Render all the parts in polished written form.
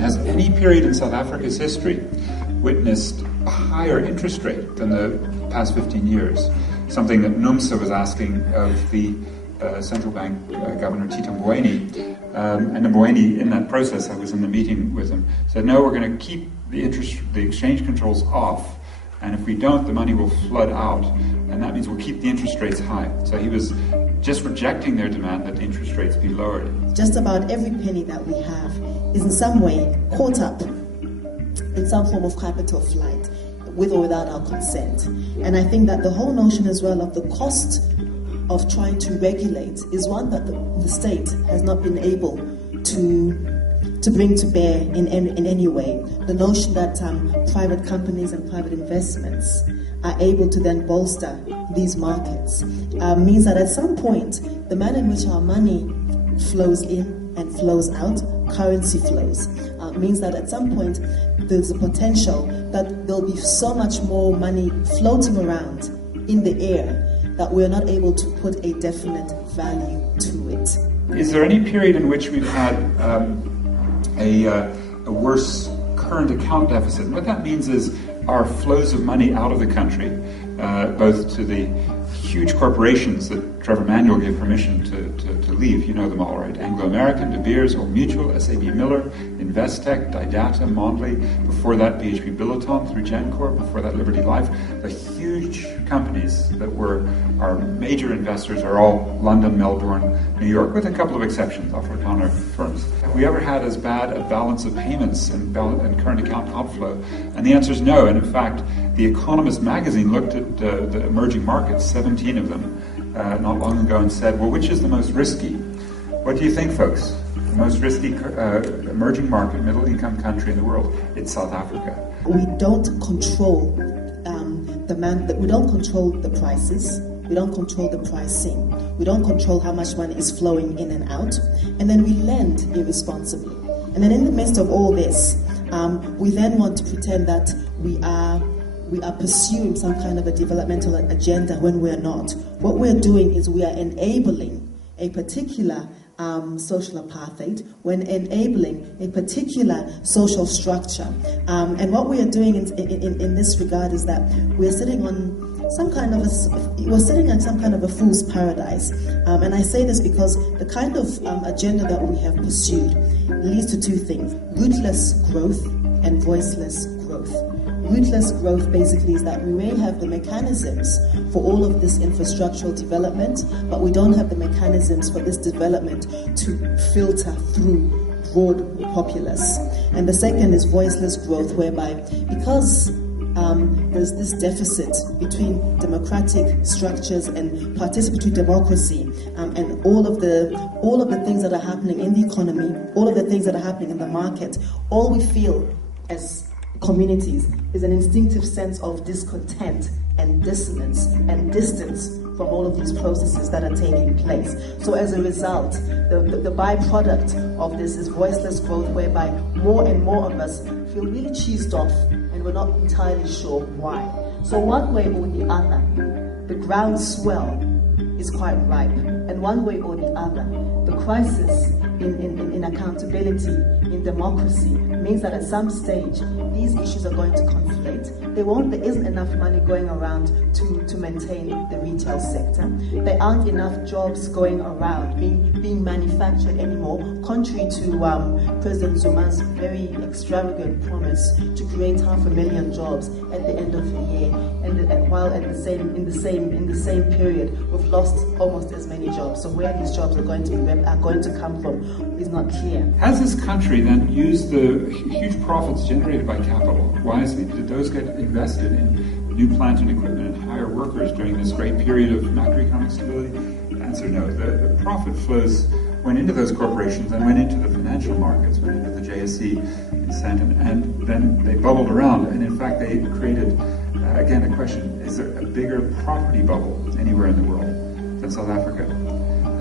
Has any period in South Africa's history witnessed a higher interest rate than the past 15 years? Something that NUMSA was asking of the central bank governor Tito Mboweni. And Mboweni, in that process, I was in the meeting with him, said, no, we're going to keep the exchange controls off, and if we don't, the money will flood out, and that means we'll keep the interest rates high. So he was just rejecting their demand that the interest rates be lowered. Just about every penny that we have is in some way caught up in some form of capital flight, with or without our consent. And I think that the whole notion as well of the cost of trying to regulate is one that the state has not been able to bring to bear in any way. The notion that private companies and private investments are able to then bolster these markets means that at some point, the manner in which our money flows in and flows out, currency flows, means that at some point there's a potential that there'll be so much more money floating around in the air that we're not able to put a definite value to it. Is there any period in which we've had a worse current account deficit? And what that means is our flows of money out of the country, both to the huge corporations that Trevor Manuel gave permission to leave. You know them all, right? Anglo American, De Beers, Old Mutual, SAB Miller, Investec, Didata, Mondley. Before that, BHP Billiton through Gencor. Before that, Liberty Life. The huge companies that were our major investors are all London, Melbourne, New York, with a couple of exceptions, Afrikaner firms. Have we ever had as bad a balance of payments and current account outflow? And the answer is no. And in fact, The Economist magazine looked at the emerging markets, 17 of them, not long ago, and said, well, which is the most risky? What do you think, folks? The most risky emerging market, middle-income country in the world? It's South Africa. We don't control we don't control the prices. We don't control the pricing. We don't control how much money is flowing in and out. And then we lend irresponsibly. And then in the midst of all this, we then want to pretend that we are pursuing some kind of a developmental agenda when we're not. What we're doing is we are enabling a particular social apartheid, when enabling a particular social structure. And what we are doing in this regard is that we're sitting on some kind of a fool's paradise. And I say this because the kind of agenda that we have pursued leads to two things: rootless growth and voiceless growth. Rootless growth basically is that we may have the mechanisms for all of this infrastructural development, but we don't have the mechanisms for this development to filter through broad populace. And the second is voiceless growth, whereby because there's this deficit between democratic structures and participatory democracy, and all of the things that are happening in the economy, all of the things that are happening in the market, all we feel as communities is an instinctive sense of discontent and dissonance and distance from all of these processes that are taking place. So as a result, the byproduct of this is voiceless growth, whereby more and more of us feel really cheesed off and we're not entirely sure why. So one way or the other, the groundswell is quite ripe, and one way or the other, the crisis in accountability, in democracy, means that at some stage these issues are going to conflate. There isn't enough money going around to maintain the retail sector. There aren't enough jobs going around being manufactured anymore, contrary to President Zuma's very extravagant promise to create 500,000 jobs at the end of the year. And while in the same period, we've lost almost as many jobs. So where these jobs are going to come from is not clear. Has this country then used the huge profits generated by capital wisely? Did those get invested in new plant and equipment and hire workers during this great period of macroeconomic stability? The answer, no. The profit flows went into those corporations and went into the financial markets, went into the JSE in Sandton, and then they bubbled around. And in fact, they created, again, a question: is there a bigger property bubble anywhere in the world than South Africa?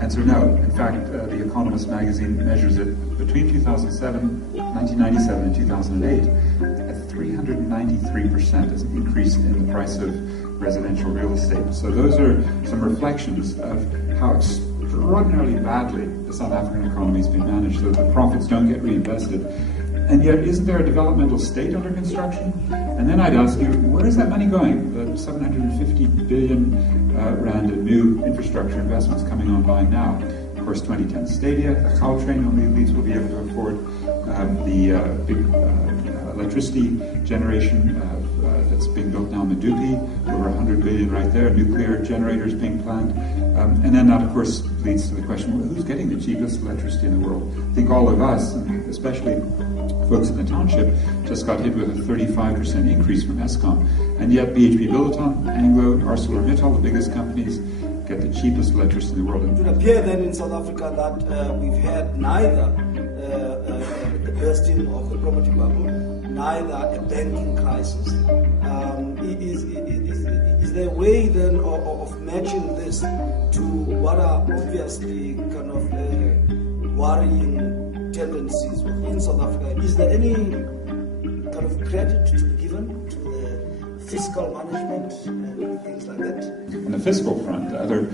Answer, no. In fact, The Economist magazine measures it between 1997 and 2008 at 393% as an increase in the price of residential real estate. So those are some reflections of how extraordinarily badly the South African economy has been managed, so that the profits don't get reinvested. And yet, isn't there a developmental state under construction? And then I'd ask you, where is that money going? The 750 billion rand in new infrastructure investments coming online now. Of course, 2010 Stadia, the Gautrain only elites will be able to afford, the big electricity generation that's being built now in Medupi, over 100 billion right there, nuclear generators being planned. And then that, of course, leads to the question, well, who's getting the cheapest electricity in the world? I think all of us, and especially folks in the township, just got hit with a 35% increase from Eskom. And yet BHP Billiton, Anglo, ArcelorMittal, the biggest companies, get the cheapest electricity in the world. It would appear then in South Africa that we've had neither the bursting of the property bubble, neither a banking crisis. Is there a way then of matching this to what are obviously kind of worrying tendencies within South Africa? Is there any kind of credit to be given to the fiscal management and things like that? On the fiscal front, the other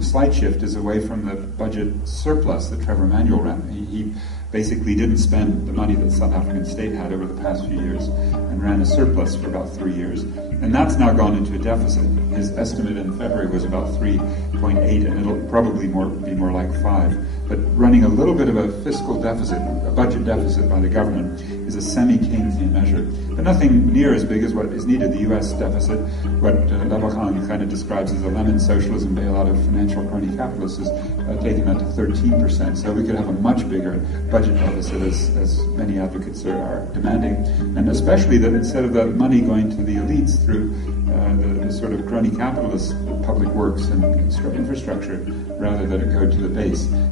slight shift is away from the budget surplus that Trevor Manuel ran. He basically didn't spend the money that the South African state had over the past few years and ran a surplus for about 3 years. And that's now gone into a deficit. His estimate in February was about 3.8, and it'll probably be more like 5. But running a little bit of a fiscal deficit, a budget deficit by the government, is a semi-Keynesian measure. But nothing near as big as what is needed. The U.S. deficit, what Labakan kind of describes as a lemon socialism bailout of financial crony capitalists, is taking that to 13%. So we could have a much bigger budget deficit, as many advocates are demanding. And especially that instead of the money going to the elites through the sort of crony capitalist public works and infrastructure, rather that it go to the base.